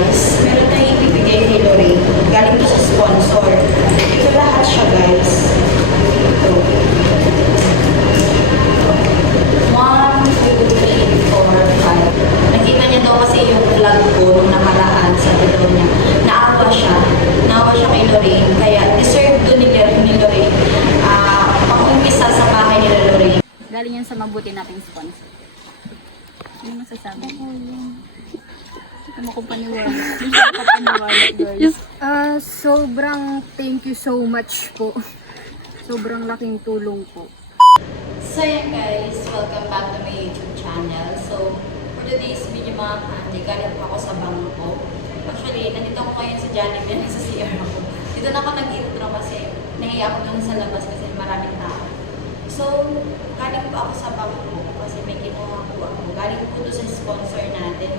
guys, meron tayong ibibigay kay Lorraine. Galing to sa sponsor. Ito lahat siya guys. Ito. 1, 2, 3, 4, 5. Nakita niya daw kasi yung vlog ko nung nakaraan sa video niya. Naawa siya. Naawa siya kay Lorraine. Kaya deserve doon ni Lorraine. Pang-umpisa sa bahay nila Lorraine. Galing yan sa mabuti nating sponsor. Ano masasabi? Ano ko paniwala? Hindi ko paniwala, guys. Sobrang thank you so much po. Sobrang laking tulong po. So yan guys, welcome back to my YouTube channel. So, for today's video mga kanji, galing po ako sa bangko. Actually, nandito ako ngayon sa Jollibee, sa CR ako. Dito na ako nag-intro kasi nahiya ako dun sa labas kasi maraming tao. So, galing po ako sa bangko kasi may kinuha po ako. Galing po doon sa sponsor natin,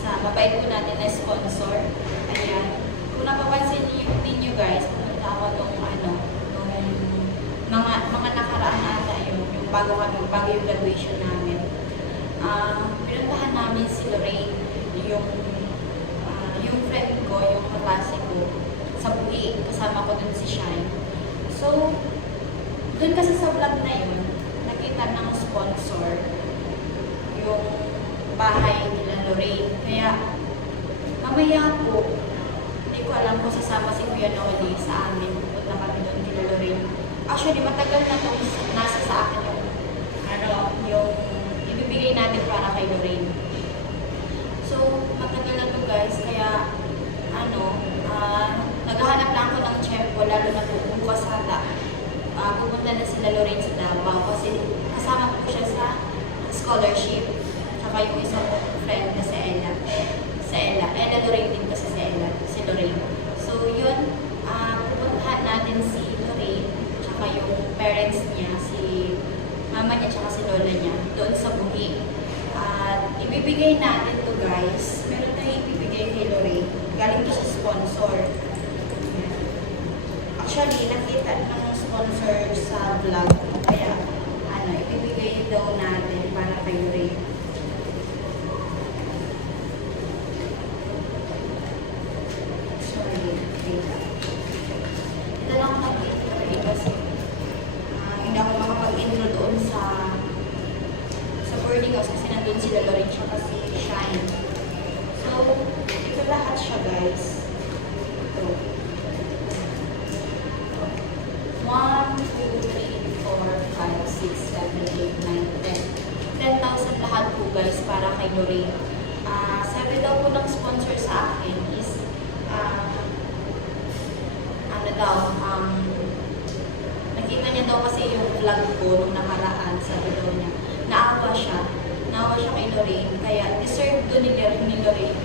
sa mabait po natin na sponsor. Ayan. Kung napapansin niyo guys, pumunta ako nung mga nakaraan ata yun, yung bago yung graduation namin. Pinuntahan namin si Lorraine, yung friend ko, yung kaklase ko, sa Bui, kasama ko dun si Shine. So, dun kasi sa vlog na yun, nakita ng sponsor yung bahay nila Lorraine. Kaya, mamaya po, hindi ko alam kung sasama si Kuya Noli sa amin. Pupunta kami doon kila Lorraine. Actually, matagal na itong nasa sa akin yung ibibigay natin para kay Lorraine. So, matagal na to guys, kaya naghahanap lang ako ng tiyempo, lalo na po bukas ata. Pupunta na sila Lorraine sa Davao kasi kasama po siya sa scholarship. Tsaka yung isang friend na si Ella. Ella Lorraine din kasi si Lorraine. So, yun, pupuntahan natin si Lorraine yung parents niya, si mama niya tsaka si lola niya, doon sa Bui. At ibibigay natin to guys. Meron tayong ibibigay kay Lorraine. Galing to sa sponsor. Actually, nakita ng sponsor sa vlog. Kaya, ibibigay daw natin para kay Lorraine. Sorry. Ito lang ang pag-ibigay kasi hindi ako makapag-intro doon sa boarding house kasi nandun sila Lorraine siya kasi Shine. So, ito lahat siya guys. Ito. 1, 2, 3, 4, 5, 6, 7, 8, 9, 10. 10,000 lahat po guys para kay Lorraine. Sabi daw po ng sponsor sa akin is nakita niya daw kasi yung vlog ko nung nakaraan sa video niya. Naawa siya kay Lorraine. Kaya deserve doon ni Lorraine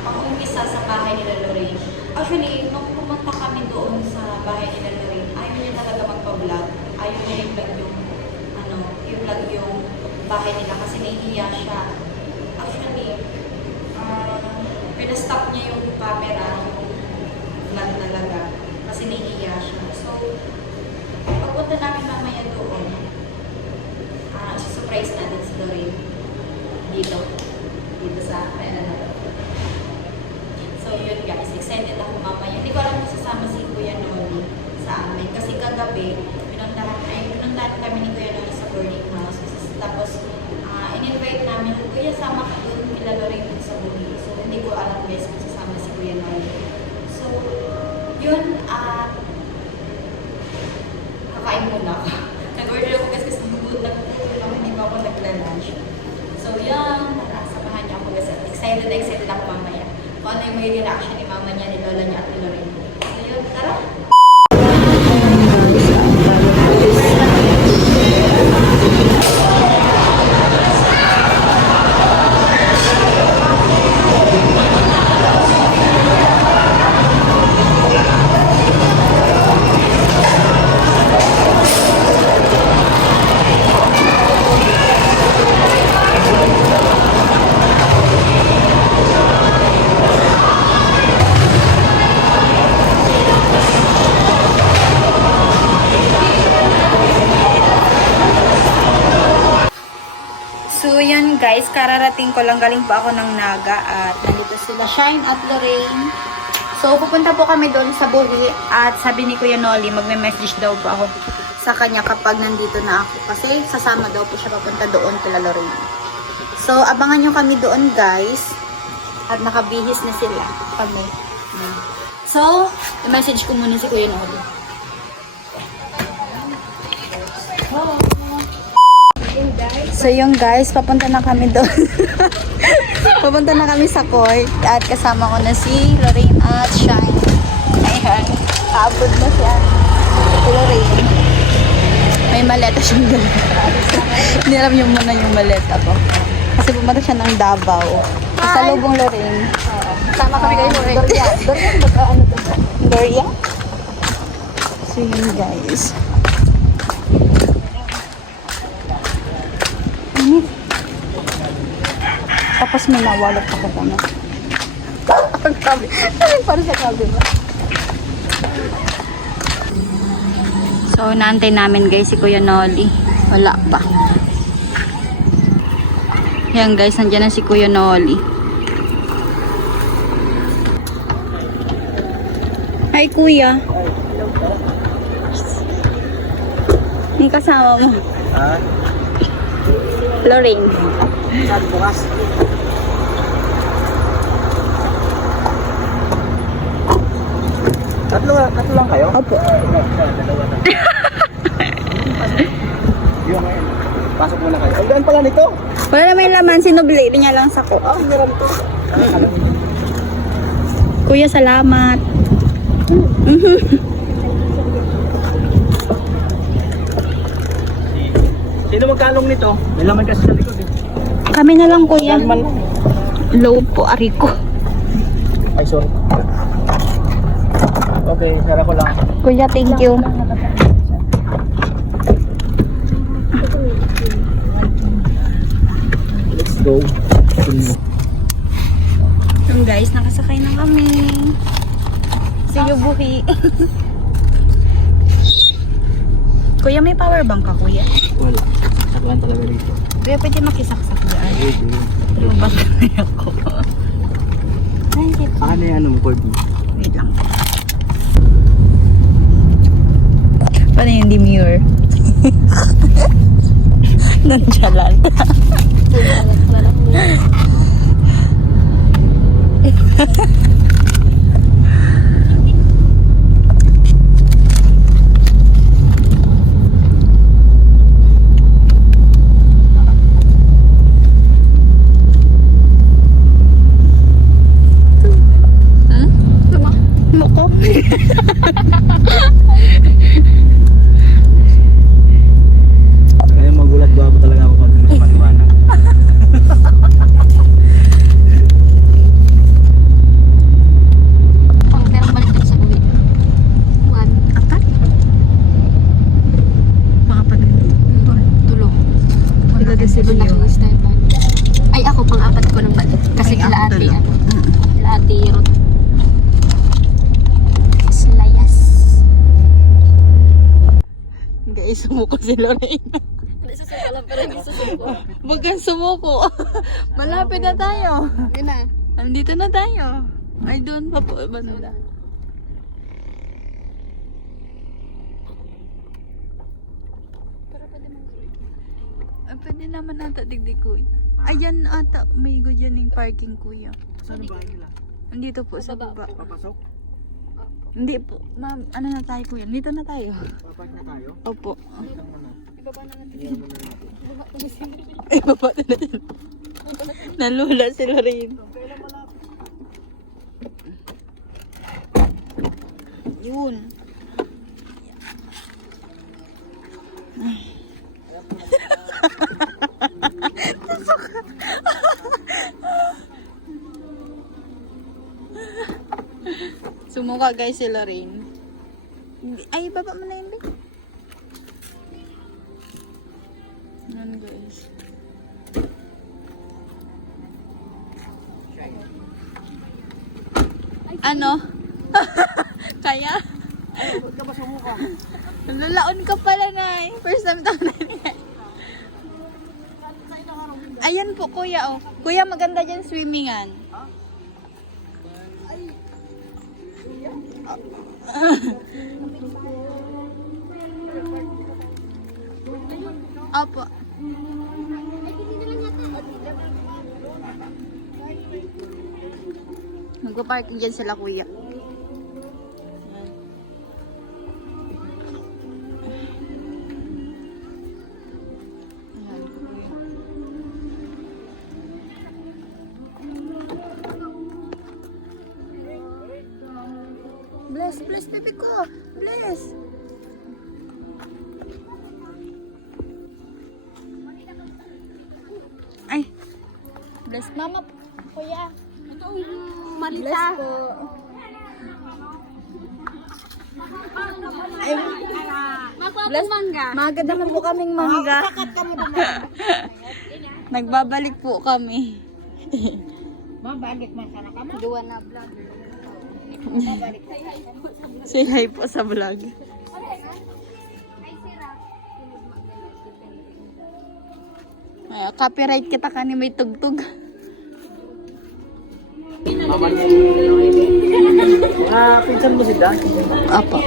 pang-umpisa sa bahay nila Lorraine. Actually, nung pumunta kami doon sa bahay nila Lorraine, ayaw niya talaga magpa-vlog. Ayaw niya i-vlog yung bahay nila kasi nahihiya siya. Actually, pinastop niya yung camera, yung vlog talaga kasi nahihiya siya. So, pagpunta namin mamaya doon, surprise natin si Lorraine dito sa So yun guys, excited ako mamaya. Hindi ko alam kung sasama si Kuya Noli sa amin kasi kagabi pinuntahan kami ni Kuya Noli sa boarding house. Tapos in-invite namin, Kuya sama ka doon kila Lorraine dun sa Bui. So hindi ko alam guys kung sasama si Kuya Noli. So yun, kakain muna ako. Nag-order ako kasi hindi pa ako nagla-lunch. So yan, samahan niyo ako kasi excited ako mamaya. Kung ano yung may reaction ni mama niya, ni lola niya at ni Lorraine. So yun, tara! So, yan guys, kararating ko lang, galing pa ako ng Naga at nandito sila sila Shine at Lorraine. So, pupunta po kami doon sa Buhi at sabi ni Kuya Noli, magme-message daw po ako sa kanya kapag nandito na ako. Kasi sasama daw po siya papunta doon kila Lorraine. So, abangan nyo kami doon guys. At nakabihis na sila kami. So, i-message ko muna si Kuya Noli. So yung guys, papunta na kami doon. Papunta na kami sa court at kasama ko na si Lorraine at Shine. Ayan, kaabot na siya. Si Lorraine. May maleta siyang dala. Hindi alam niyo muna yung maleta ko. Kasi pumunta siya ng Davao. Sa lubong Lorraine. Sama kami kayo, Lorraine. Doria? So yun guys. Tapos may nawalot ako pa na. Ang sabi. Para sa sabi ba? So, naantay namin guys si Kuya Noli. Wala pa. Yan guys, nandiyan na si Kuya Noli. Hi Kuya. May kasama mo. Ha? Lorraine. Saan bukas? Tatlo lang kayo? Opo. Dalawa na. Yung ngayon. Pasok muna kayo. Ang gaan pala nito. Wala na may laman, sinubli niya lang sa ko. Ah, meron to. Kuya, salamat. Sino magkalong nito? May laman kasi sa likod eh. Kami na lang kuya. Laman. Load po, ariko. Ay, sorry. Okay, sara ko lang. Kuya, thank you. Let's go. So guys, nakasakay na kami. See you, Buhi. Kuya, may power bank ka, kuya? Wala. Saklan talaga dito. Kuya, pwede makisaksak dyan. Pwede. Pero ba't na ako? Ay, shit. Ano yung ano mo, Corby? Wait lang. Paano yung demure? Nonchalant. Moko. Kaya magulat ba ako talaga ako pag mas maliwanag. Pero balik tayo sa buwi. 1. Apat? Mga pag... Tulong. Sila kasi Ito lang yung style ba? Ay, ako pang-apat ko ng balik. Kasi Ay, kila ako ate, dalawa. ano. Kila ate, Rot. Slayas. Guys, sumuko si Lorraine. Hindi susuko lang, pero hindi susuko. Huwag kang sumuko. Malapit na tayo. Yun na. Andito na tayo. Ay, doon pa po. Banda. Ay, pwede naman ata digdig kuya. Ayan ata, may ganyan yung parking kuya. Saan ba nila? Andito po sa baba. Papasok? Hindi po, ma'am, ano na tayo kuya? Dito na tayo. Papak na tayo? Opo. Ibaba na natin. Ay, baba na natin. Nalula si Lorraine. Yun. Sumuka guys si Lorraine. Ay, baba mo na yun, babe. Yan guys. Ano? Kaya? Huwag ka ba sumuka? Lalaon ka pala na eh. First time tayo na niya. Ayan po kuya oh. Kuya maganda dyan swimmingan. Opo. Magpa-parking dyan sila kuya. Ayan, kuya. Bless, bless, baby ko. Bless. Ay. Bless mama, kuya. Bless po. Ay, bless mangga. Maganda naman po kaming mangga. Nagbabalik po kami. Mabalik man sana ka mo. Duwa na vlogger. Say hi po sa vlog. Ay, copyright kita kani may tugtog. Pinsan mo si Dan? Apa?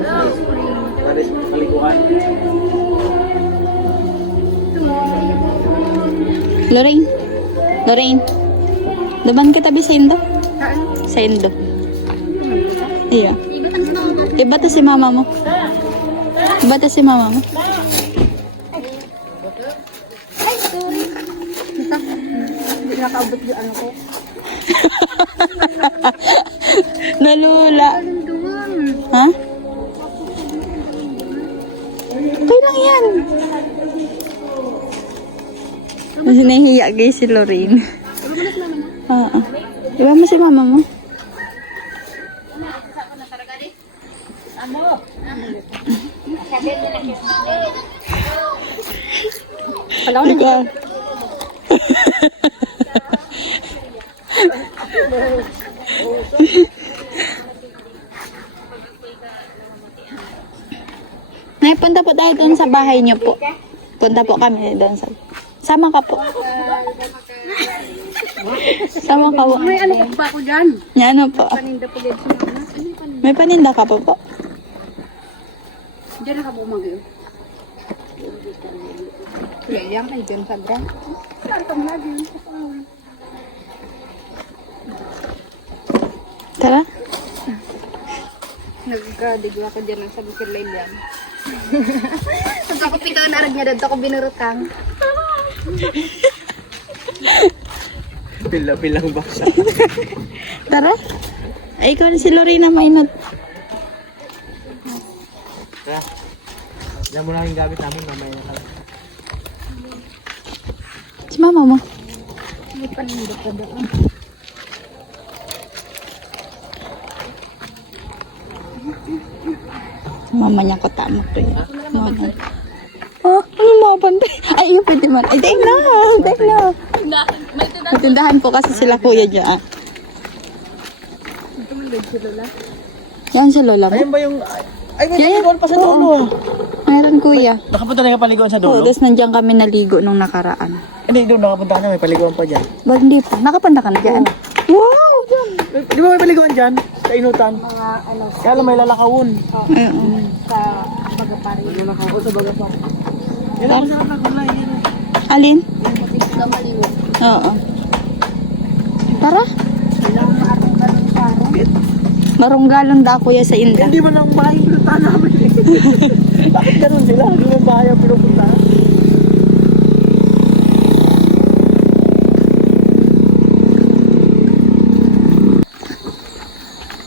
Paris, kalikuhan. Lorraine. Lorraine. Daban kita bi sa Indo? Sa Indo. Iya. Iba to si mama mo. Iba to si mama mo. Ay, sorry. Hindi nakaabot yung ano ko. Nalula. Duman. Ha? Okay lang yan. Mas nahihiya guys si Lorraine. Oo. Iba mo si mama mo? Ikaw. Nay, punta po tayo doon sa bahay niyo po. Punta po kami doon sa... Sama ka po. Sama ka po. May ano pa ako dyan? Yan ano po. Paninda po dyan sa mga. Ano yung paninda? May paninda ka po po. Diyan na ka bumagyo. Kaya kayo dyan sa dyan. Saan ka mga dyan? Tara. Nagkadigla ko dyan ang sabi sila yan. Pag ako pito na arag niya doon, ako binurutang. Pila-pilang baksa. Tara. Ay, ikaw na si Lorena mainat. Kaya, yan mo lang yung gamit namin, mamaya na kami. Si mama mo. May paninda pa doon. Mama niya ko tama to yun. Mama. Oh, ano mga bantay? Ay, yun pwede man. Ay, dahil na. Dahil na. May tindahan po kasi sila kuya dyan. Ito may lod si Lola. Yan si Lola mo. Ayun ba yung... Ay, may Yan, paliguan pa sa dulo. oo. Mayroon kuya. Nakapunta na yung paliguan sa Oo, dulo? tapos nandiyan kami naligo nung nakaraan. Hindi, doon nakapunta ka na, may paliguan pa dyan. Ba, hindi po. Nakapunta ka na dyan? Wow! Di ba may paliguan dyan? Sa inutan? Mga ano, Kaya lang may lalakawon. Ayun. sa bagapari. Lalakawon sa baga pa. Yan ang masarap na gulay. Yan. Alin? Sa maliwo. Oo. Tara. Ilang ating karoon paro. Marunggalan da kuya sa Inda. Hindi man ang bahay pinuntahan namin. Bakit ganun sila? Hindi man bahay ang pinupuntahan.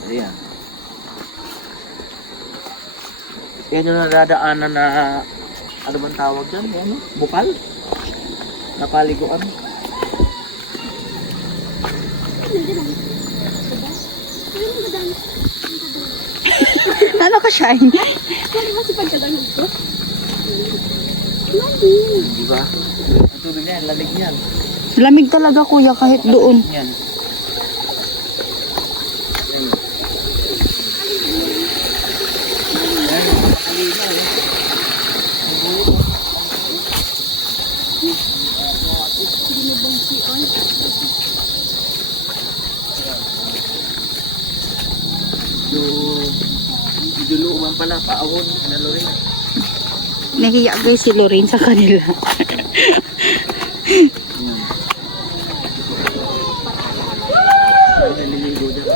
Ayan. Yan yung nadadaanan na ano bang tawag dyan? Ano? Bukal? Napaliguan. Ano ka, Shine? Di ba? Ang tubig na yan, lamig yan. Lamig talaga kuya kahit doon. Yan. Yan. Yan, napakaligo eh. Iduluman pala, paawon. Nalorin. Nahiya guys si Lorraine sa kanila. Naliligo dyan.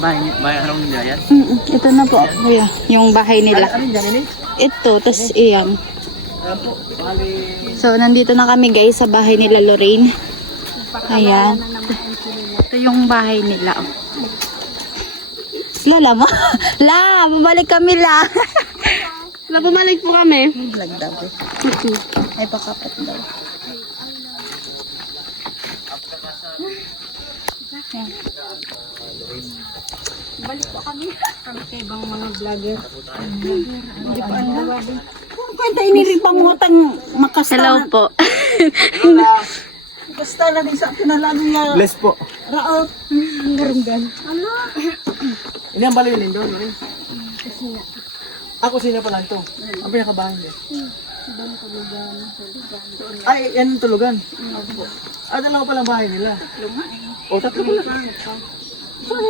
Bahay harong nila yan? Ito na po, kuya. Yung bahay nila. Ano dyan ini? Ito, tas iyan. Ano po? Bali. So, nandito na kami guys sa bahay nila Lorraine. Ayan. Ito yung bahay nila. Oh. Lala mo? La, babalik kami la. La, bumalik po kami. Vlog daw. Ay, pakapat daw. Ayan. Balik po kami. Kami sa ibang mga vlogger. Hindi pa ang gawabi. Kwenta iniling pamutang makasta. Hello po. Makasta na din sa pinalan niya. Bless po. Raot. Garunggan. Ini ang balilin doon. Eh. Ako sino pala ito? Ang pinakabahay niya. Ay, yan ang tulugan. Dalawa palang bahay nila. O, tatlo pala.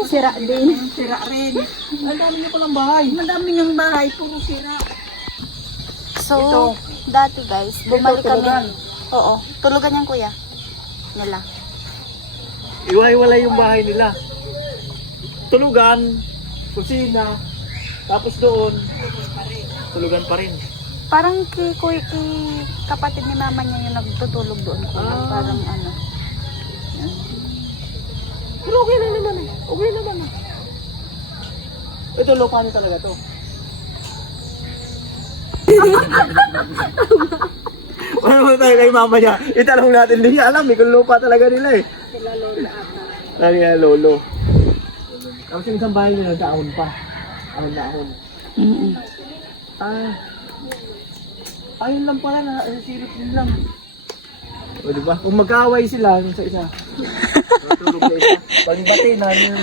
Sira din. Sira rin. Ang dami niya palang bahay. Madami ng bahay. Puro sira. So, dati guys, bumalik Ito, tulugan. kami. Oo, tulugan yan kuya. Nila. Iwa-iwalay yung bahay nila. Tulugan, kusina, tapos doon, tulugan pa rin. Parang kay kapatid ni mama niya yung nagtutulog doon. Parang ano. Pero okay lang naman eh. Okay naman eh. Ito, lupa niya talaga to. Ano naman tayo kay mama niya? Itanong natin, hindi niya alam eh kung lupa talaga nila eh. Sila lola ata. Ano nga, lolo. Tapos yung isang bahay nila, daon pa. Ang daon. Ayun lang pala, silip din lang. O diba? Kung mag-aaway sila, yung sa isa. Natulog sa isa. Pagbati na yun.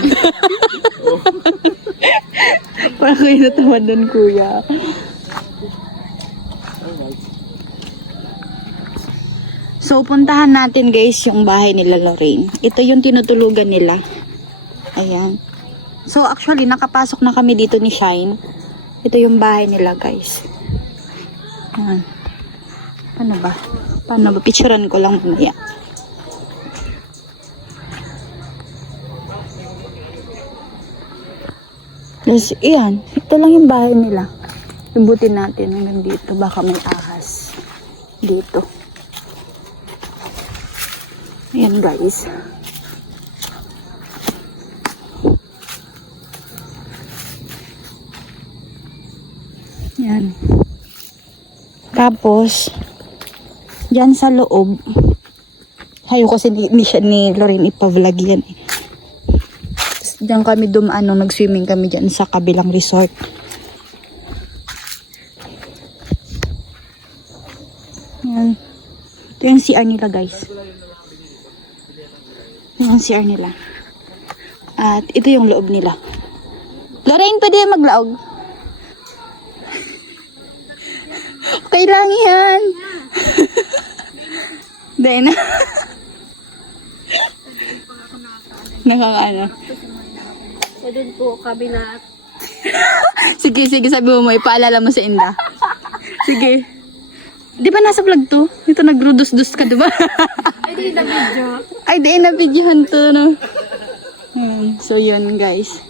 Parang kayo natawa doon kuya. Alright. So, puntahan natin guys yung bahay nila Lorraine. Ito yung tinutulugan nila. Ayan. So, actually, nakapasok na kami dito ni Shine. Ito yung bahay nila guys. Ayan. Paano ba? Paano ba? Picturean ko lang mamaya. Tapos, iyan. Ito lang yung bahay nila. Imbutin natin hanggang dito. Baka may ahas. Dito. Ayan guys. Yan. Tapos, dyan sa loob, hayo kasi ni Lorraine ipavlog yan eh. Tapos, dyan kami nag-swimming kami dyan sa kabilang resort. Yan. Ito yung CR nila guys. Ito yung CR nila. At ito yung loob nila. Lorraine, pwede maglaog? Okay lang yan. Dahil na. Nakakaano. So, dun po kami na Sige, sabi mo, ipaalala mo sa Inda. Sige. Di ba nasa vlog to? Ito nagrudus-dus ka, di ba? Ay, di na video. Ay, di na videohan to, no? So, yun, guys.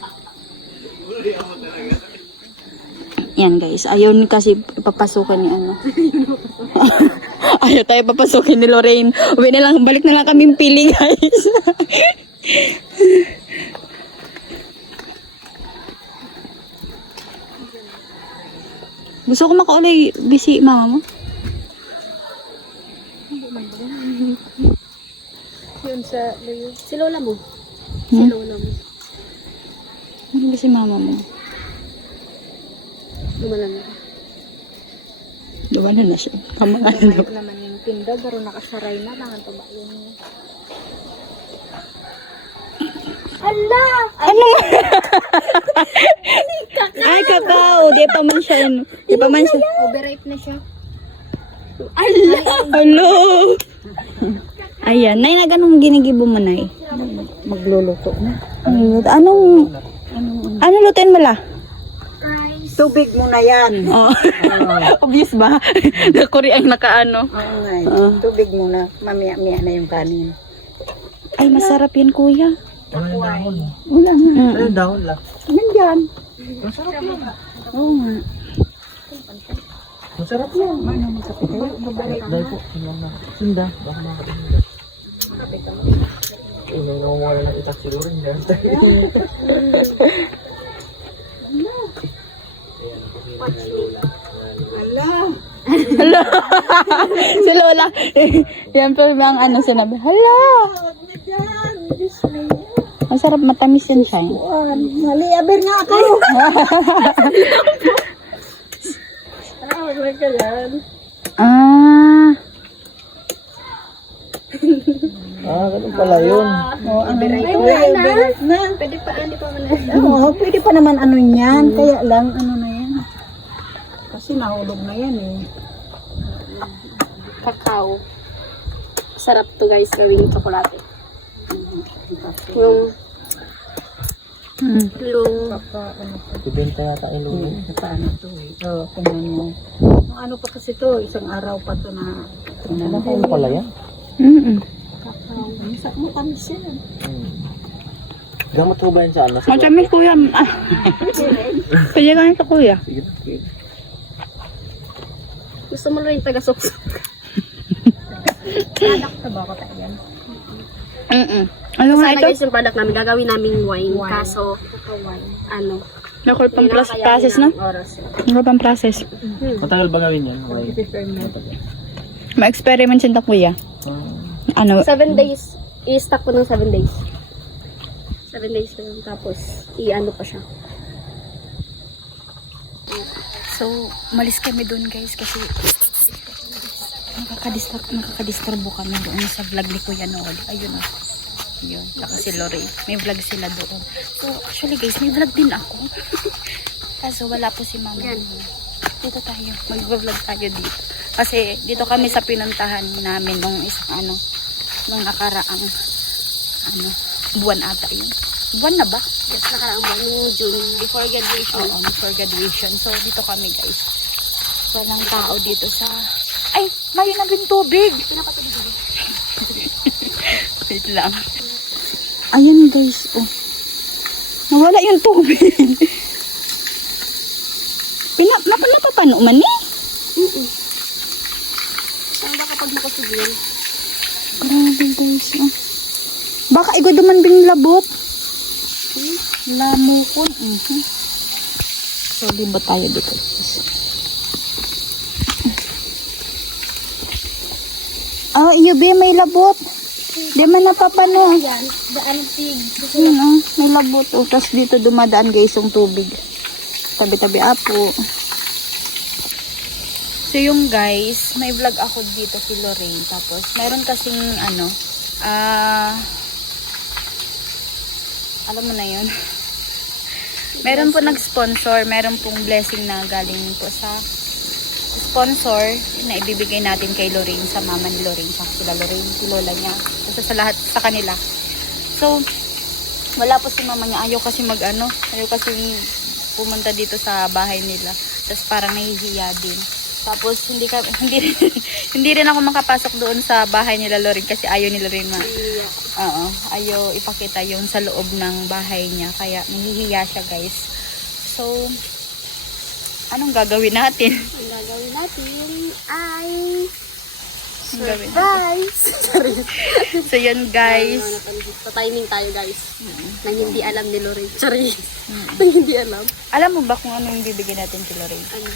Yan, guys. Ayaw kasi papasukin ni ano. Ayaw tayo papasukin ni Lorraine. Uwi na lang, balik na lang kaming pili, guys. Gusto ko makaulay, busy mama mo. Yun sa layo. Si lola mo. Si lola mo. Busy mama mo. Lumalan na. Luwala na siya. Kamaan na. Ito naman yung tinda, pero nakasaray na. Langan pa ba yun? Hala! Ano? Ay, kakao. Di pa man siya. Di pa man siya. Overripe na siya. Hello! Ayan. Nay, na ganun ginigibo mo, Nay? Magluluto na. Anong lutuin mo la? Tubig mo na yan. Oh. Obvious ba? Nakuri ang nakaano. Oo nga. Tubig mo na. Mamaya-maya na yung kanin. Ay, masarap yan, kuya. Ano yung dahon? Wala na. Ano yung dahon lang? Nandyan. Masarap yan. Oo nga. Masarap yan. Dahil po, sinda. Baka makakita. Inawawala ng itak siguro. Hello. Si Lola. Yan po ang ano sinabi. Hello. Ang sarap matamis yan siya. Mali, aber nga ako. Ah. Ganun pala yun. Oo, ano na ito? Na. Pwede pa, hindi pa Oo, pwede pa naman ano yan. Kaya lang, ano na yan. Kasi nahulog na yan eh. Kakao. Sarap to guys, gawing tsokolate. Yung Ibenta yata ilong. Paano to eh? Oo, tingnan mo. Yung ano pa kasi to, isang araw pa to na. Tingnan mo. Ano pala yan? Minsan mo tamis yan. Gamot ho ba yan sa ano? Matamis, kuya. Ah. Pwede ka nito, kuya. Sige. gusto mo rin taga-soks. Ano nga Sana ito? guys yung product namin, gagawin naming wine. Kaso, ano, Nakuha pang process, no? oras. Nakuha pang process. Matagal ba gawin yan? Okay. Ma-experiment siya kuya. Ano? 7 days, i-stack ko ng 7 days. 7 days pa yun, tapos i-ano pa siya. So, malis kami doon guys kasi nakakadisturbo kami doon sa vlog ni Kuya Noel. Ayun o. Yun. Saka si Lori. May vlog sila doon. So, actually guys, may vlog din ako. Kaso wala po si mama. Yan. Dito tayo. Mag-vlog tayo dito. Kasi dito kami sa pinuntahan namin nung isang nung nakaraang buwan ata yun. Buwan na ba? Yes, nakaraang buwan, nung June, before graduation. Oo, before graduation. So, dito kami guys. Walang tao dito sa... Ay! Mayo na bin tubig! Wait lang. Ayan guys, oh. Nawala yung tubig. Napapano man eh. Saan ba kapag makasigil? Grabe guys, oh. Baka igo duman bin labot. Lamukon. So, libat tayo dito guys. Oh, iyo be, may labot. Di man napapano. Daan pig. Yun, oh, may labot. Oh. Tapos dito dumadaan guys yung tubig. Tabi-tabi apo. So yung guys, may vlog ako dito kay Lorraine. Tapos meron kasing alam mo na yun. Meron po nag-sponsor. Meron pong blessing na galing po sa sponsor na ibibigay natin kay Lorraine, sa mama ni Lorraine, sa sila Lorraine, si lola niya, kasi sa lahat sa kanila. So wala po si mama niya, ayaw kasi ayaw kasi pumunta dito sa bahay nila, tapos parang nahihiya din. Tapos hindi rin ako makapasok doon sa bahay nila Lorraine kasi ayaw ni Lorraine ayaw ipakita yung sa loob ng bahay niya, kaya nahihiya siya guys. So anong gagawin natin? Ang gagawin natin ay Surprise! So yun guys. Sa timing tayo guys. Nang hindi alam ni Lorraine. Sorry. Nang hindi alam. Alam mo ba kung ano yung bibigyan natin kay Lorraine? Ano?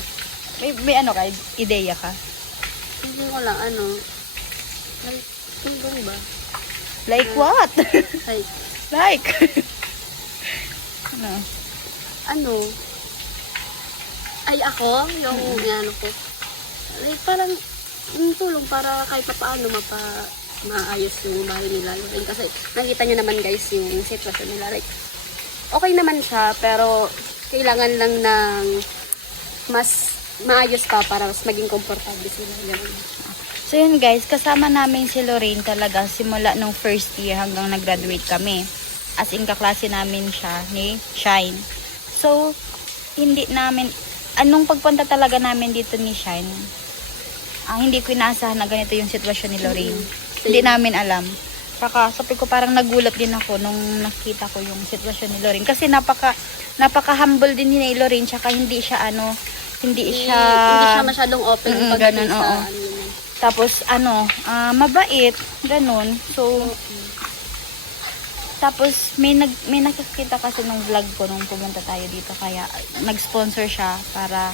May ka? Ideya ka? Hindi ko lang like, tingin ba? Like what? Like, Like? ay ako, yung ko. Like, parang yung tulong para kahit pa paano maayos yung bahay nila. Kasi nakita nyo naman guys yung sitwasyon nila. Like, okay naman siya, pero kailangan lang ng mas maayos pa para mas maging komportable sila. Ganun. So yun guys, kasama namin si Lorraine talaga simula nung first year hanggang nag-graduate kami. As in kaklase namin siya ni Shine. So, hindi namin, anong pagpunta talaga namin dito ni Shine, hindi ko inaasahan na ganito yung sitwasyon ni Lorraine. Hindi namin alam. Saka sabi ko parang nagulat din ako nung nakita ko yung sitwasyon ni Lorraine. Kasi napaka-humble din ni Lorraine. Tsaka hindi siya hindi siya masyadong open ganun, sa oo. ano yun. Tapos mabait, ganun. So, tapos may nakikita kasi nung vlog ko nung pumunta tayo dito. Kaya nag-sponsor siya para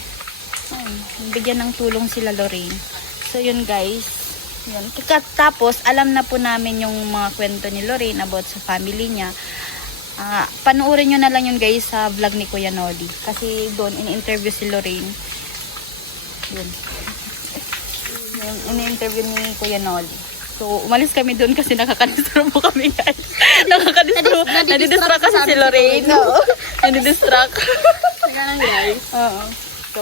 bigyan ng tulong sila Lorraine. So, yun guys. Yun. Tapos, alam na po namin yung mga kwento ni Lorraine about sa family niya. Panoorin nyo na lang yun guys sa vlog ni Kuya Noli. Kasi doon, in-interview si Lorraine. Yun. In-interview ni Kuya Noli. So, umalis kami doon kasi nakakadistro po kami guys. Nadidistract kasi si Lorraine. Oo. Nadidistract. Ganun guys. Oo. So,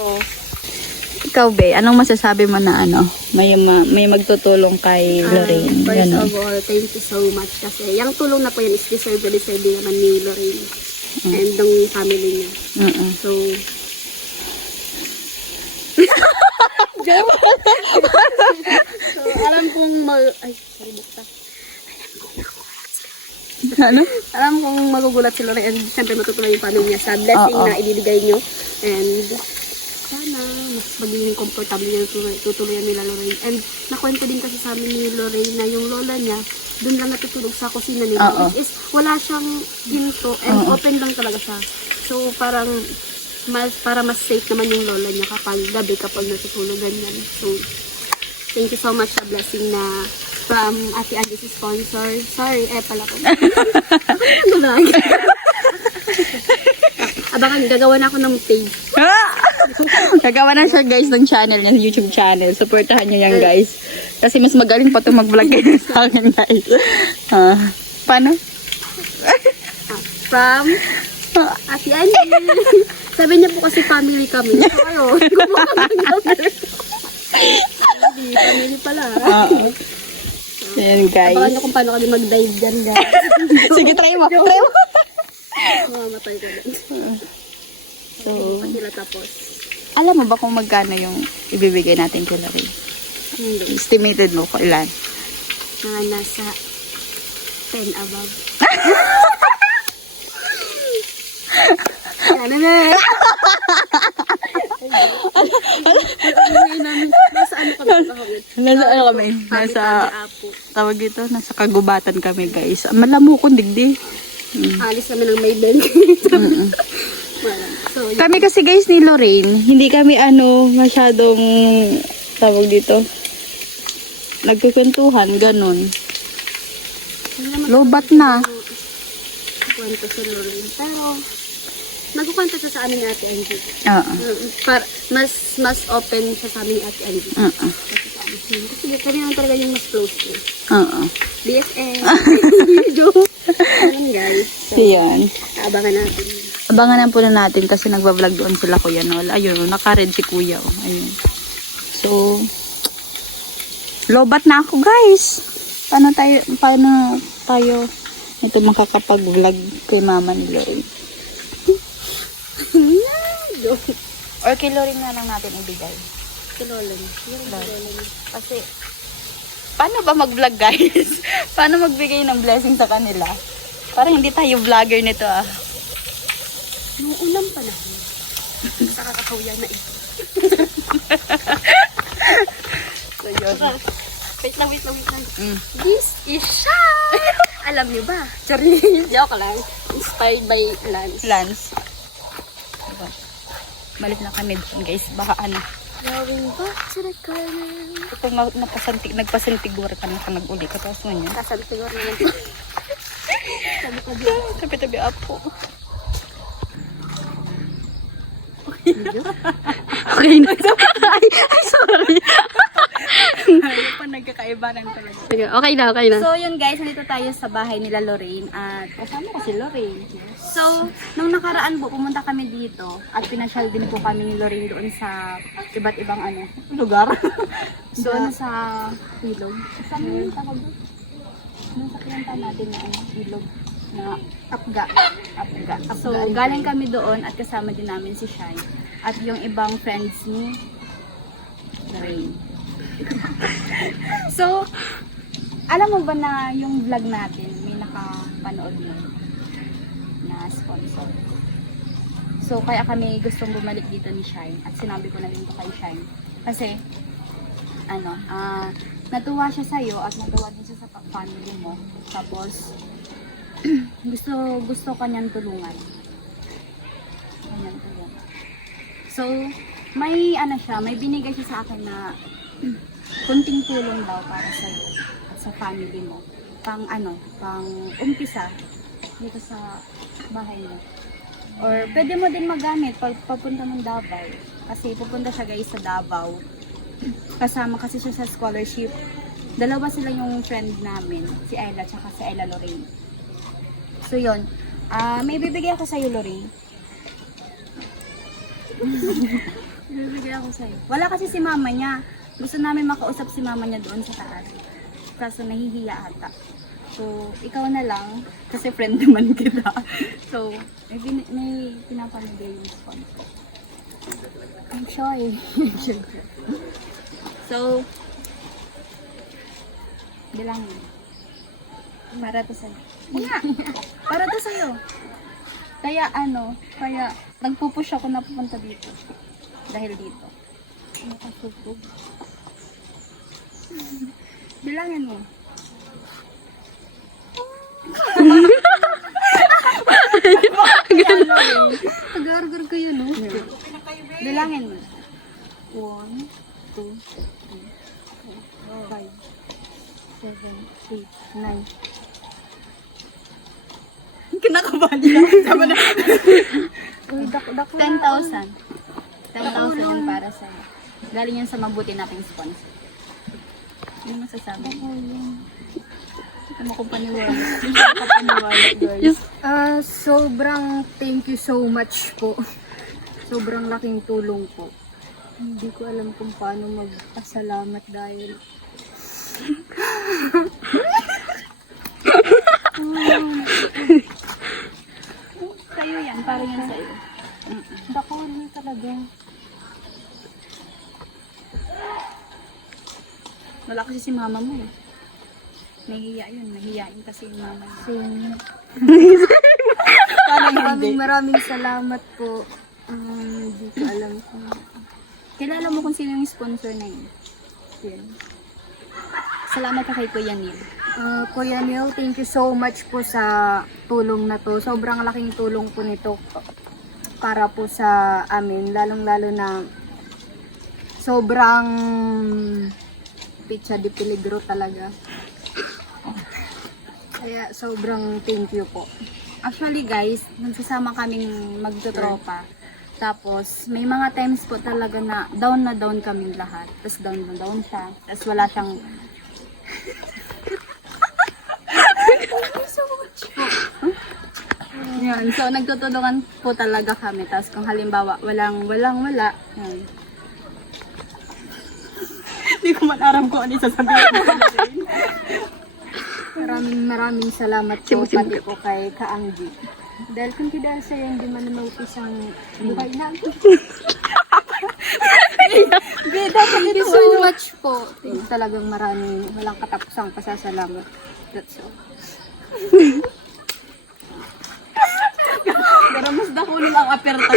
ikaw be, anong masasabi mo na may magtutulong kay Lorraine? First of all, thank you so much kasi yung tulong na po yan is deserve naman ni Lorraine and ng family niya. So, alam kong alam kong magugulat si Lorraine and syempre matutuloy yung family niya sa blessing na ibibigay niyo and sana mas magiging komportable yung tutuluyan nila Lorraine. And nakwento din kasi sa amin ni Lorraine na yung lola niya doon lang natutulog sa kusina nila. Which is wala siyang pinto and open lang talaga siya. So parang para mas safe naman yung lola niya kapag gabi kapag natutulog ganyan. So thank you so much sa blessing na from Ate Angie's sponsor. Sorry, pala ko. Abangan, gagawa na ako ng page. Gagawa na siya guys ng channel niya, YouTube channel. Supportahan niyo yan guys. Kasi mas magaling pa ito mag-vlog kayo sa akin guys. Paano? From Ate Angie. Sabi niya po kasi family kami. So, gumawa kami ng number. Family pala. Ayan guys. Abangan niyo kung paano kami mag-dive dyan guys. Sige, try mo. Mamamatay ko dyan. So, Pa sila tapos. alam mo ba kung magkano yung ibibigay natin kay Lorraine? Hindi. Estimated mo ko ilan? Mga nasa 10 above. Ano na eh. Nasa ano kami sa hawid? Nasa ano kami? Nasa, Apo. tawag dito, nasa kagubatan kami guys. Malamukon digdi. Alis kami ng Maiden. So, yun. Kami kasi guys ni Lorraine, hindi kami masyadong, tawag dito, nagkukwentuhan, ganun. Hindi naman Lobat na. kwento sa Lorraine. Pero, nagkukwento siya sa amin ni Ate Angie. Oo. Mas open siya sa amin ni Ate Angie. Oo. Kasi kami naman talaga yung mas close niya. Oo. BFF. Joke. Ayun guys. So, Yan. abangan natin. Abangan na po na natin kasi nagbablog doon sila Kuya Nol. Ayun, naka-red si Kuya. Oh. Ayun. So, lobat na ako guys. Paano tayo ito makakapag-vlog kay mama ni Lorraine? Or kay Lorraine na lang natin ibigay. Kilolan. Kasi, paano ba mag-vlog guys? Paano magbigay ng blessing sa kanila? Parang hindi tayo vlogger nito ah. Noong unang panahon, nakakakahuya na ito. So, yun. Wait lang. Mm. This is Shy! Alam niyo ba? Sorry, joke lang. Inspired by Lance. Lance. Diba? Balik na kami doon guys. Baka Going back to the corner. ito nagpasantigur ka na nag-uli ka. Tapos mo niya. Kasal siguro naman. Tabi-tabi apo. Okay na. Ay, sorry. Ano pa nagkakaibanan talaga. Sige, okay na. So, yun guys, nandito tayo sa bahay nila Lorraine at kasama ko si Lorraine. So, nung nakaraan po, pumunta kami dito at pinasyal din po kami ni Lorraine doon sa iba't ibang lugar. Doon sa ilog. Saan yung tawag doon? Doon sa pinunta natin na ilog na Apga. So, galing kami doon at kasama din namin si Shai. At yung ibang friends ni Rain. So, alam mo ba na yung vlog natin may nakapanood mo na sponsor? So, kaya kami gustong bumalik dito ni Shine. At sinabi ko na din to kay Shine. Kasi, natuwa siya sa'yo at natuwa din siya sa family mo. Tapos, gusto ka niyang tulungan. So, may may binigay siya sa akin na kunting tulong daw para sa'yo at sa family mo. Pang umpisa dito sa bahay mo. Or pwede mo din magamit pag papunta ng Davao. Kasi pupunta siya guys sa Davao. Kasama kasi siya sa scholarship. Dalawa sila yung friend namin. Si Ella tsaka si Ella Lorraine. So yun. May bibigay ako sa'yo, Lorraine. Bibigay ako sa'yo. Wala kasi si mama niya. Gusto namin makausap si mama niya doon sa taas. Kaso nahihiya ata. So, ikaw na lang, kasi friend naman kita. So, may pinapamigay yung sponsor. I'm shy. So, bilangin. Para to sa'yo. Nga! Para to sa'yo. Kaya kaya nagpupush ako na pupunta dito. Dahil dito. Nakasubog. Bilangin mo. Nag-argar kayo, no? Bilangin mo. 1, 2, 3, 4, 5, 7, 8, 9. Kinakabahan niya. Tama na. 10,000. 10,000 yung para sa'yo. Galing yan sa mabuti nating sponsor. Ano masasabi? Ano ko paniwala? Yes. Sobrang thank you so much po. Sobrang laking tulong po. Hindi ko alam kung paano magpasalamat dahil Sa'yo yan, para yan sa'yo. dakuhan niya talaga. Wala kasi si mama mo eh. Nahihiya yun, nahihiyain kasi yung mama niya. Same. Paano hindi? Maraming salamat po. Hindi ko alam kung Kilala mo kung sino yung sponsor na yun? Yan. Salamat ka kay Kuya Neil. Kuya Neil, thank you so much po sa tulong na to. Sobrang laking tulong po nito para po sa amin. Lalong-lalo na sobrang pizza de peligro talaga. Kaya sobrang thank you po. Actually guys, nagsasama kaming magtutropa. Tapos, may mga times po talaga na down kaming lahat. Tapos down na down siya. Tapos wala siyang... Yan. So, nagtutulungan po talaga kami. Tapos kung halimbawa, wala. Yan. Hindi ko man aram kung ano yung sasabihin. Maraming salamat po pati po kay Kaanggi. Dahil kung hindi dahil sa'yo, hindi man naman ang buhay namin. Thank you so much po. Talagang walang katapusang pasasalamat. That's all. Pero mas dakunin ang aperta.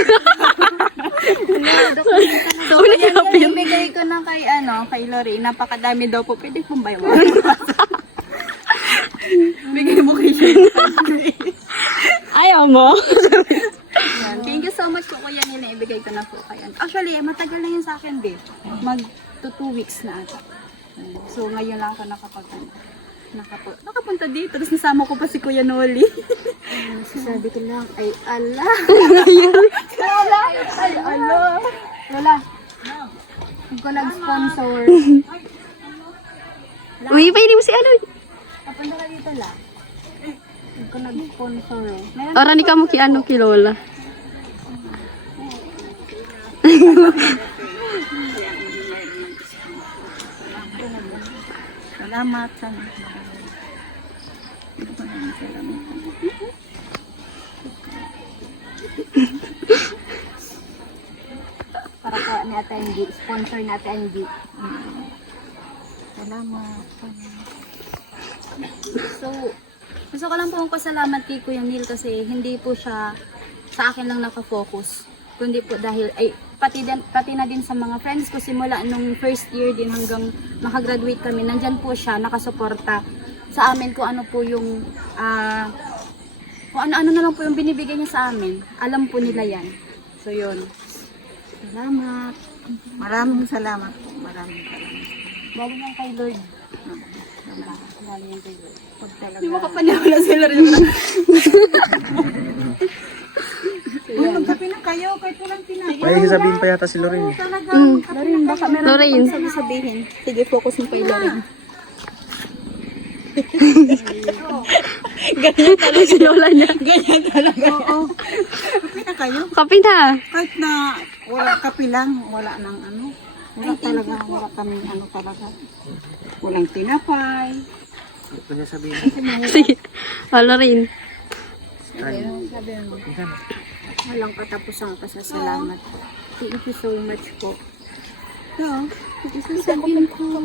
So, kaya ibigay ko na kay Lorraine. Napakadami daw po. Pwede kong bayo. Bigay mo kay siya. Ayaw mo? Yan. Thank you so much po kuya nila. Ibigay ko na po kayo. Actually, matagal na yun sa akin din. Mag 2 weeks na ata. So, ngayon lang ako nakapunta dito. Tapos nasama ko pa si Kuya Noli. Sabi ko lang, ay ala. Lola. Hindi ko nag-sponsor. Uy, pwede mo si ano? Kapunta ka dito la. Hindi ko nag-sponsor. Ora ni kamu ki ano ki Lola. Salamat sa maraming salamat. Para po ni Ate Angie, sponsor ni Ate Angie. Salamat. So, gusto ko lang po magpasalamat kay Kuya Neil kasi hindi po siya sa akin lang nakafocus. Kundi po dahil, ay, pati na din sa mga friends ko simula nung first year din hanggang makagraduate kami. Nandyan po siya, nakasuporta sa amin kung ano po yung, kung ano-ano na lang po yung binibigay niya sa amin. Alam po nila yan. So, yun. Salamat. Maraming salamat po. Maraming salamat. Lalo yan kay Lord. Lalo yan kay Lord. Pag talaga. Hindi mo kapaniwala sila rin. Uy, magkape na kayo. Kahit walang tinapay. May sasabihin pa yata si Lorraine. Talaga. Lorraine, baka meron Lorraine. ka pang sabihin. Sige, focus mo kay Lorraine. Si Lola niya. Oo. Kape na kayo. Kape na. Kahit na wala kape lang. Wala nang ano. Wala talaga. Wala kami ano talaga. Walang tinapay. Ano pa niya sabihin? Sige. Oh, Lorraine. Walang katapusang pasasalamat. Thank you so much po. Oo. Sabihin ko.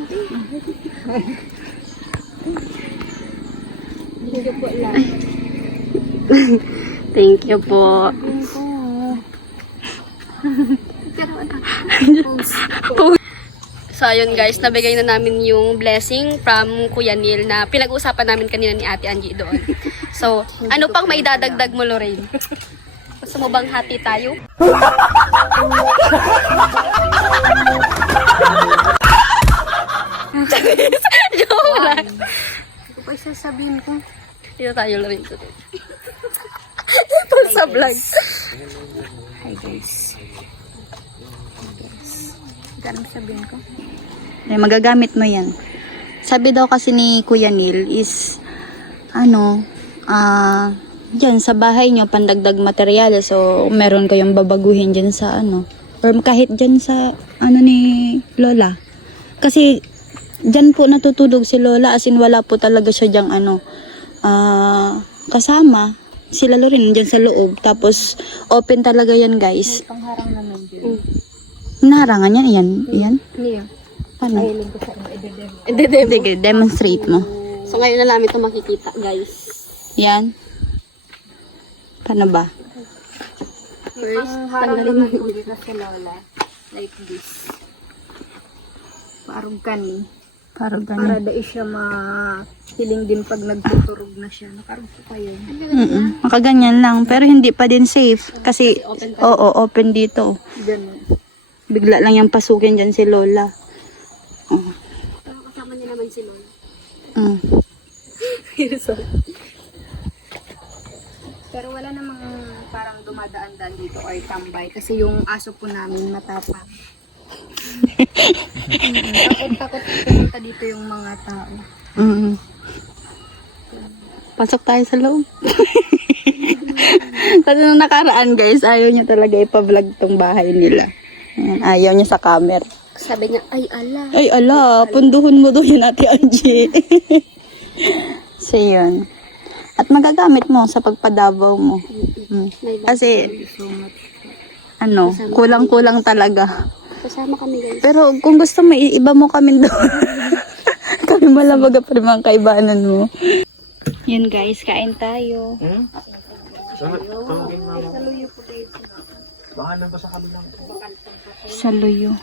Thank you po lang. Thank you po. So ayun guys, nabigay na namin yung blessing from Kuya Neil na pinag-uusapan namin kanina ni Ate Angie doon. So, ano pang may dadagdag mo, Lorraine? Gusto mo bang hati tayo? Joke lang. Ito pa sasabihin ko. Dito tayo, Lorraine. Ito sa vlog. Hi guys. Ganun sabihin ko. Ay, magagamit mo yan. Sabi daw kasi ni Kuya Neil is, dyan sa bahay nyo, pandagdag materyales. So, meron kayong babaguhin dyan sa or kahit dyan sa, ni Lola. Kasi, dyan po natutulog si Lola, as in wala po talaga siya dyang kasama. Sila Lorraine dyan sa loob. Tapos, open talaga yan, guys. Pangharang naman dyan. Naharangan yan, yan. Niya. Paano? Ayun ko sa idedem. Sige, demonstrate mo. So ngayon na namin ito makikita, guys. Yan. Paano ba? First, Pangharang tanggalin naman mo. po dito sa Lola. Like this. Parang kani. Para Para ganun. da siya mahiling din pag nagtuturog na siya. Nakaroon po kayo. Makaganyan lang. Pero hindi pa din safe. Kasi, open dito. Ganun. Bigla lang yung pasukin dyan si Lola. Pero kasama niya naman si Lola. Mm. Pero wala namang parang dumadaan-daan dito or tambay. Kasi yung aso po namin matapa. Takot-takot pumunta dito yung mga tao. Mm. Pasok tayo sa loob. Kasi nung nakaraan guys, ayaw niya talaga ipa-vlog tong bahay nila. Ayan, ayaw niya sa camera. Sabi niya, ay ala. Ay ala, punduhon mo doon yun Ate Angie. So yun. At magagamit mo sa pagpadabaw mo. Mm. Kasi, kulang-kulang talaga. Kasama kami guys. Pero kung gusto mo, iba mo kami doon. Kami malabaga pa rin mga kaibanan mo. Yun guys, kain tayo. Tawagin mama. Bahalan pa sa kanilang. Saluyo.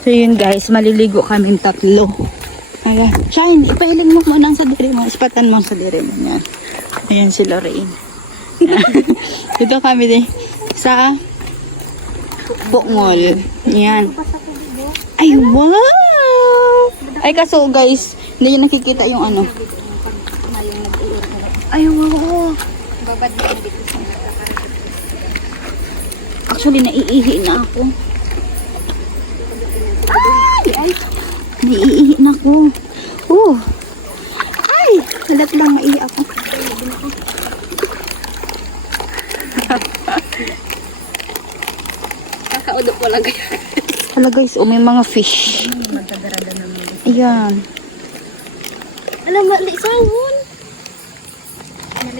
So yun guys, maliligo kami tatlo. Ayan. Shine, ipailin mo muna sa diri mo. Ispatan mo sa diri mo. Yan. Ayan si Lorraine. Dito kami din sa Bungol. Yan. Ay, wow! Ay, kaso guys, hindi nyo nakikita yung Ay, wow! Actually, naiihi na ako. Ay! Naiihi na ako. Ay! Halat lang maihi ako. Kakaudok ko lang kayo. Hala guys, may mga fish. Ayan. Alam mo, isawon.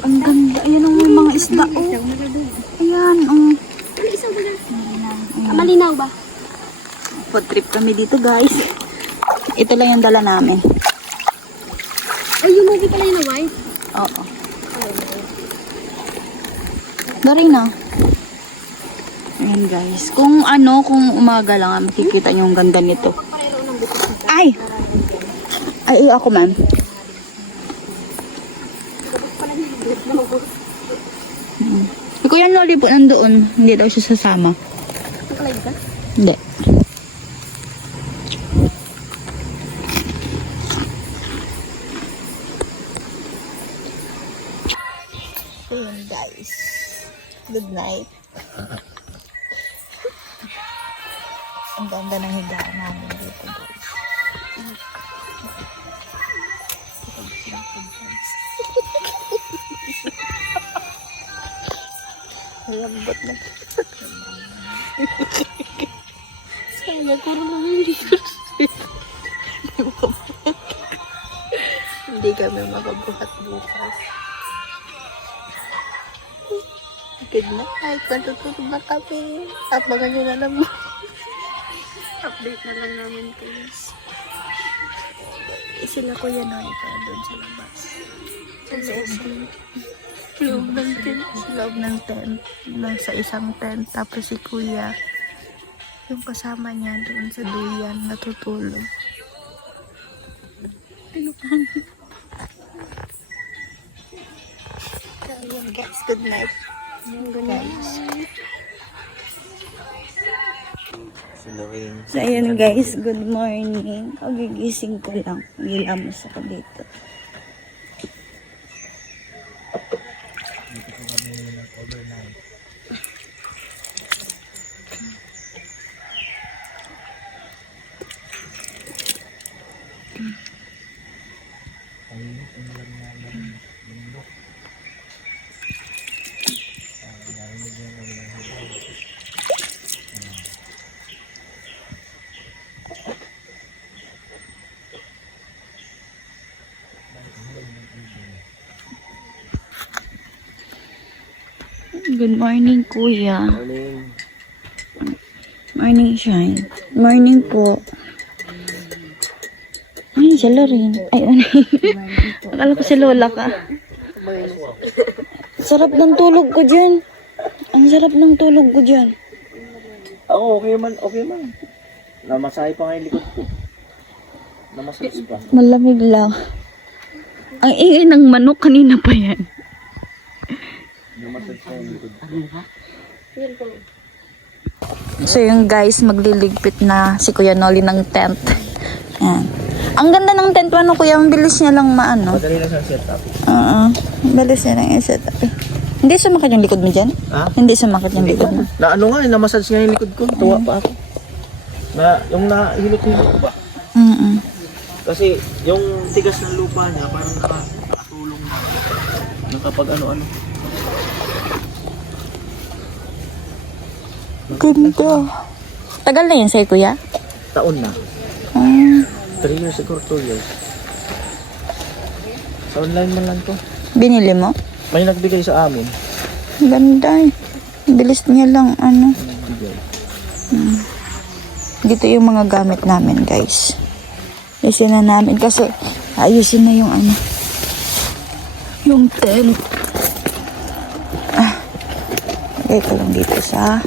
Ang ganda. Ayan ang may mga isda. Oh. Ayan. Oh. Ano isawon na? Malinaw ba? Food trip kami dito, guys. Ito lang yung dala namin. Ay, yung movie pala yun na white. Oo. Garing na. Ayan, guys. Kung umaga lang, makikita nyo yung ganda nito. Ay! Ay, ako, ma'am. Si Kuya Noli po nandoon. Hindi daw siya sasama. Nakalive ka? Hindi. So yun, guys. Good night. Ang ganda ng higaan namin dito, guys. Lambot na. Kaya ko naman hindi ko. Hindi kami makabuhat bukas. Good night. Matutulog na kami. Abangan nyo na naman. Update na lang namin guys. Sila Kuya Noy pa doon sa labas. Loob ng tent. Sa loob ng tent. Sa isang tent. Tapos si Kuya, yung kasama niya doon sa duyan, natutulog. So, yun guys. Good night. Good night. So, ayun guys, good morning. Kagigising ko lang. Gilamos ako dito. Good morning, Kuya. Morning. Morning, Shine. Morning po. Ay, si Lorraine. Ay, ano? Akala ko si Lola ka. Sarap ng tulog ko dyan. Ang sarap ng tulog ko dyan. Ako, okay man. Namasahe pa nga yung likod ko. Namasas pa. Malamig lang. Ang ingay ng manok kanina pa yan. Namasas pa yung likod ko. So yung guys, magliligpit na si Kuya Noli ng tent. Yan. Ang ganda ng tent, ano Kuya, ang bilis niya lang maano. Madali lang siyang setup. Oo, bilis niya lang i-set up eh. Hindi sumakit yung likod mo dyan? Ha? Hindi sumakit yung likod mo. Na ano nga, namassage nga yung likod ko. Tuwa pa ako. Yung nahilot-hilot ko ba? Kasi yung tigas ng lupa niya, parang nakatulong na. Nakapag ano-ano. Ganda. Tagal na yun sa'yo, Kuya? Taon na. 3 years siguro, 2 years. Sa online man lang to. Binili mo? May nagbigay sa amin. Ganda eh. Bilis niya lang, ano. Nagbigay. Dito yung mga gamit namin, guys. Ayusin na namin kasi ayusin na yung ano. Yung tent. Lagay ko lang dito sa...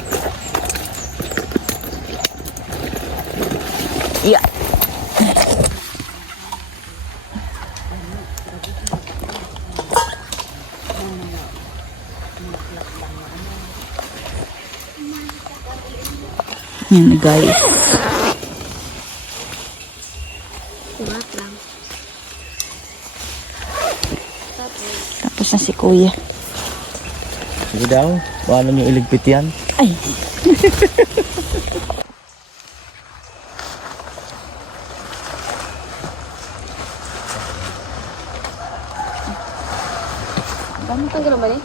Yeah. Yan guys. Kumat lang. Tapos na si Kuya. Sige daw, paano nyo iligpit yan? Ay. Ang gano'n ba eh?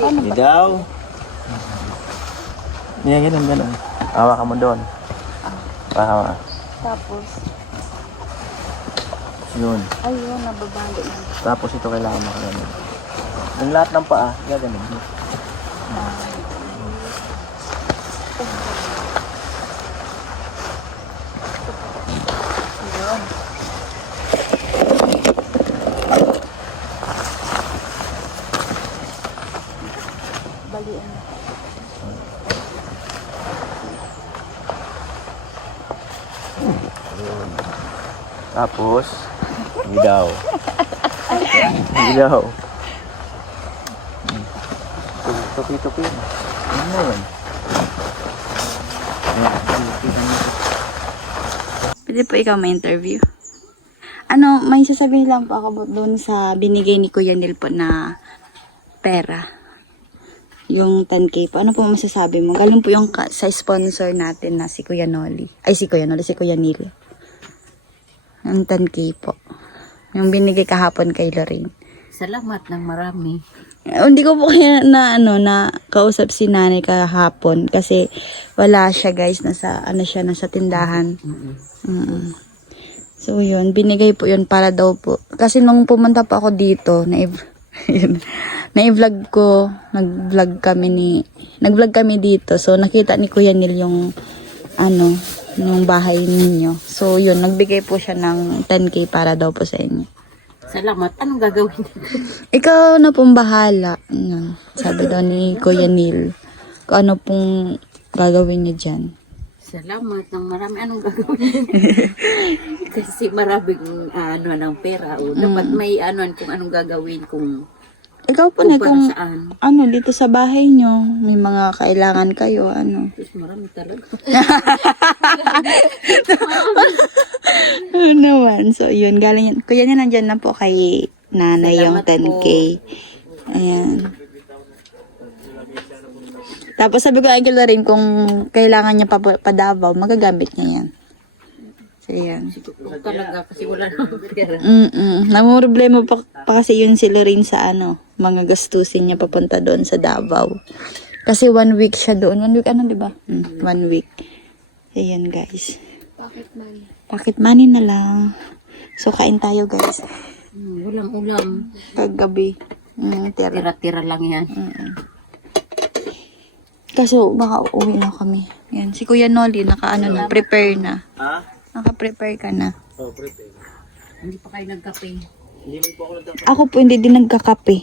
Hindi daw. Yan, ganun. Hawakan mo doon. Tapos, Yun. Ayun, nababalo na. Tapos ito kailangan makaganon. Yung lahat ng paa, gaganon. Balian na. Tapos, ilaw. Ilaw. Tupi-tupi. Ano na yun? Ayan, Pwede po ikaw ma-interview? Ano, may sasabihin lang po ako doon sa binigay ni Kuya Neil po na pera. Yung 10K po. Ano po masasabi mo? Galing po yung sa sponsor natin na si Kuya Noli. Ay, si Kuya Noli, si Kuya Neil. Yung 10K po. Yung binigay kahapon kay Lorraine. Salamat ng marami. Hindi ko po kaya na kausap si nanay kahapon kasi wala siya guys, nasa tindahan. So yun, binigay po yun para daw po. Kasi nung pumunta pa ako dito, nag-vlog kami dito. So nakita ni Kuya Neil yung yung bahay ninyo. So yun, nagbigay po siya ng 10K para daw po sa inyo. Salamat. Anong gagawin? Ikaw na pong bahala. Ano, sabi daw ni Kuya Neil. Kung ano pong gagawin niyo dyan. Salamat ng marami. Anong gagawin? Kasi maraming ng pera. O, dapat may kung anong gagawin kung Ikaw po na para kung saan. dito sa bahay nyo, may mga kailangan kayo, Diyos, marami talaga. Ano naman. So, yun, galing yan. Kuya niya nandyan na po kay nanay yung Salamat 10K. Ayan. Tapos sabi ko kay Lorraine, kung kailangan niya pa Davao, magagamit niya yan. So, yan. Siguro talaga kasi wala nang pera. Namumroblema pa kasi yun si Lorraine sa mga gastusin niya papunta doon sa Davao. Kasi 1 week siya doon. 1 week diba? 1 week. Ayan guys. Pocket money na lang. So kain tayo guys. Walang ulam. Kagabi. Tira. Tira-tira lang yan. Kaso baka uwi na kami. Yan. Si Kuya Noli prepare na. Ha? Naka-prepare ka na. Oh, prepare. Hindi pa kayo nagkape. Hindi mo po ako nagtapos. Ako po hindi din nagkakape.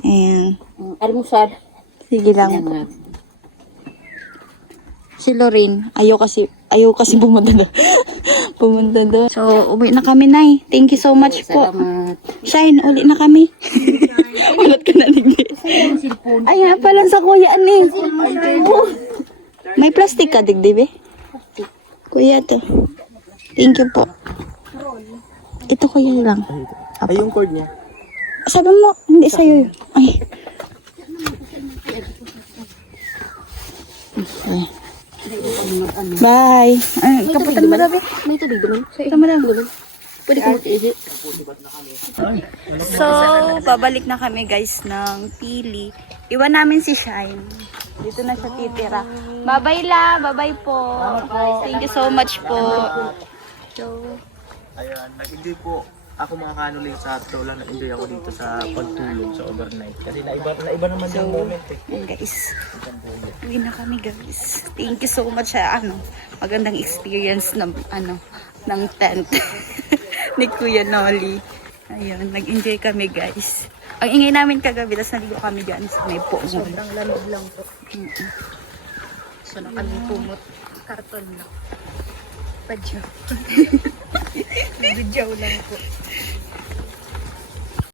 Ayan. Almusal. Sige lang. Si Lorraine, ayaw kasi pumunta doon. So, uwi na kami, Nay. Thank you so much po. Salamat. Shine, uli na kami. Ulat ka na, Digdi. Ay, nga pala sa kuya, ani. May plastic ka, Digdi, be? Kuya, to. Thank you po. Ito kuya lang. Ay, yung cord niya. Sabi mo, hindi sa'yo yun. Ay. Okay. Bye. Ay, kaputan mo daw, be. May tubig naman. Tama lang. Pwede ko mag-ihi. So, babalik na kami guys ng Pili. Iwan namin si Shine. Dito na siya titira. Bye-bye la. Bye-bye po. Thank you so much po. So, Ayan, nag-enjoy po ako mga kanuli sa totoo lang na-enjoy ako dito sa pagtulog sa overnight. Kasi naiba naman yung moment eh. yun guys. Uwi na kami guys. Thank you so much sa magandang experience ng ng tent ni Kuya Noli. Ayun, nag-enjoy kami guys. Ang ingay namin kagabi, tapos naligo kami dyan sa may po. Sobrang lamig lang po. So, nakalipumot. Karton lang. Padyo. Bidyaw lang po.